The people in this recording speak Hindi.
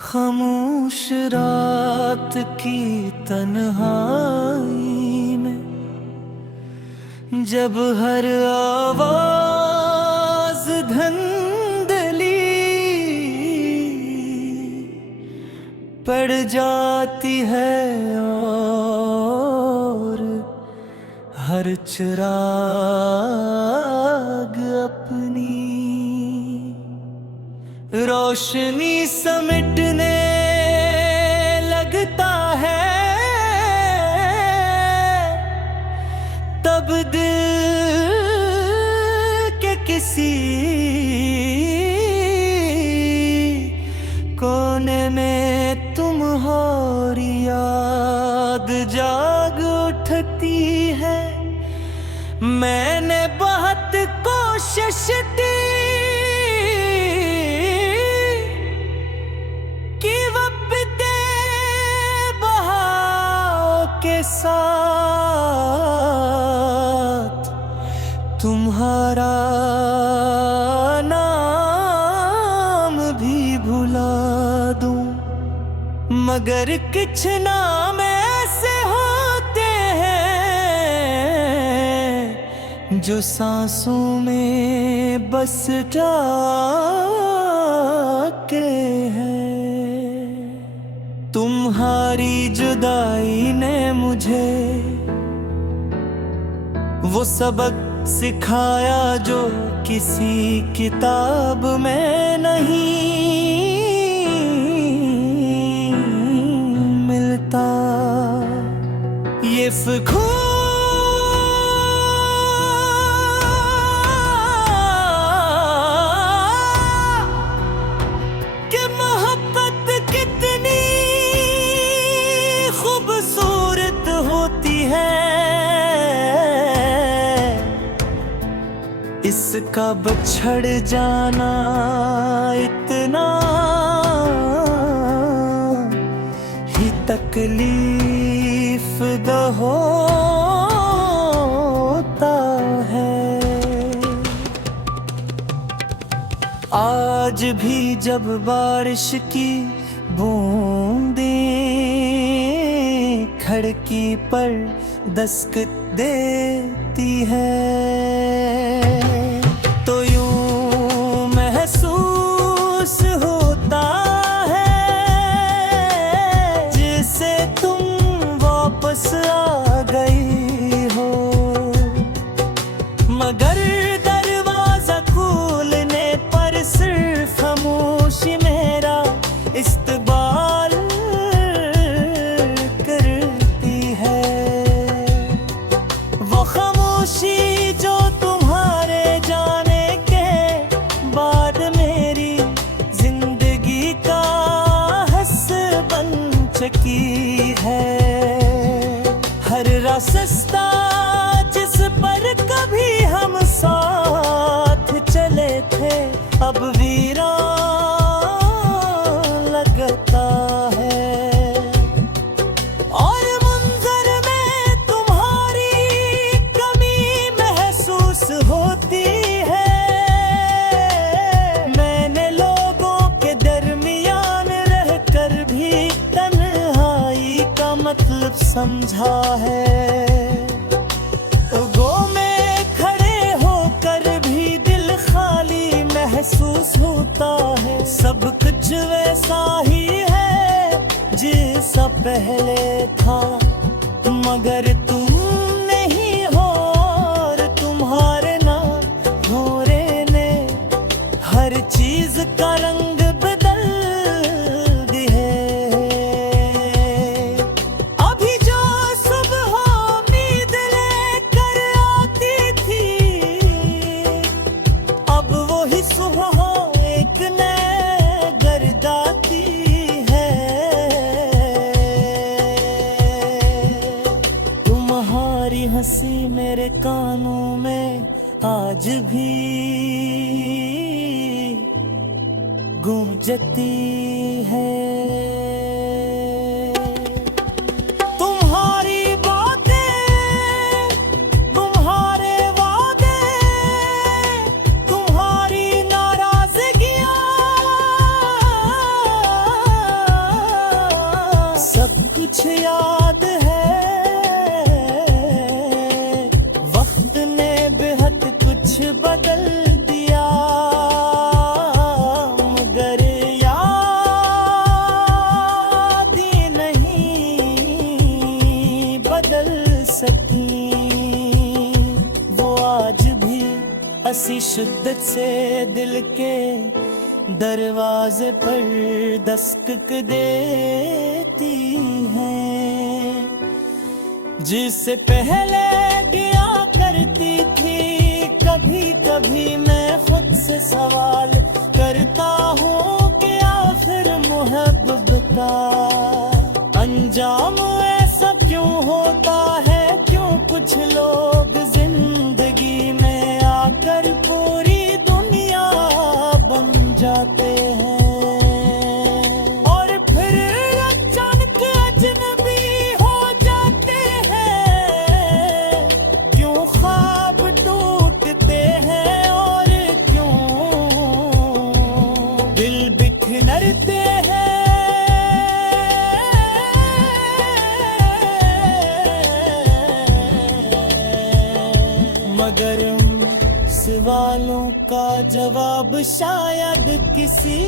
खामोश रात की तन्हाई में जब हर आवाज धंधली पड़ जाती है और हर चिराग अपनी रोशनी समेटने लगता है, तब दिल के किसी कोने में तुम्हारी याद जाग उठती है। मैंने बहुत कोशिश की के साथ तुम्हारा नाम भी भुला दूं, मगर कुछ नाम ऐसे होते हैं जो सांसों में बस जाके हैं। तुम्हारी जुदाई ने मुझे वो सबक सिखाया जो किसी किताब में नहीं मिलता। ये फ़िक्र इसका बिछड़ जाना इतना ही तकलीफ दा होता है। आज भी जब बारिश की बूंदें खिड़की पर दस्तक देती है, तो यूं महसूस होता है जैसे तुम वापस आ गई हो। मगर दरवाजा खोलने पर सिर्फ खामोशी मेरा इस्तकबाल करती है। वो खामोशी जो तुम्हारे जाने के बाद मेरी जिंदगी का हिस्सा बन चुकी है। हर रास्ता जिस पर कभी हम साथ चले थे अब वीरान लगता है, और मंजर में तुम्हारी कमी महसूस होती है। मैंने लोगों के दरमियान रहकर भी तन्हाई का मतलब समझा है। गो में खड़े होकर भी दिल खाली महसूस होता है। सब कुछ वैसा ही है जैसा पहले था, मगर तुम नहीं हो और तुम्हारे ना होने ने हर चीज का रंग बदल दिए। अभी जो सुबह उम्मीद लेकर आती थी, अब वही सुबह एक नए गर्द आती है। तुम्हारी हंसी मेरे कानों में आज भी गूंजती है। तुम्हारी बातें, तुम्हारे वादे, तुम्हारी नाराजगियां कुछ याद है, वक्त ने बेहद कुछ बदल दिया, मगर याद ही नहीं बदल सकी। वो आज भी असी शिद्दत से दिल के दरवाजे पर दस्तक देती हैं, जिससे पहले गया करती थी। कभी कभी मैं खुद से सवाल करता हूँ कि आखिर मोहब्बत का अंजाम ऐसा क्यों होता है, क्यों कुछ लोग जिंदगी में आकर पूरी दुनिया बन जाते हैं और फिर अचानक अजनबी हो जाते हैं। क्यों ख्वाब टूटते हैं और क्यों दिल बिखरते हैं। मगर सवालों का जवाब शायद किसी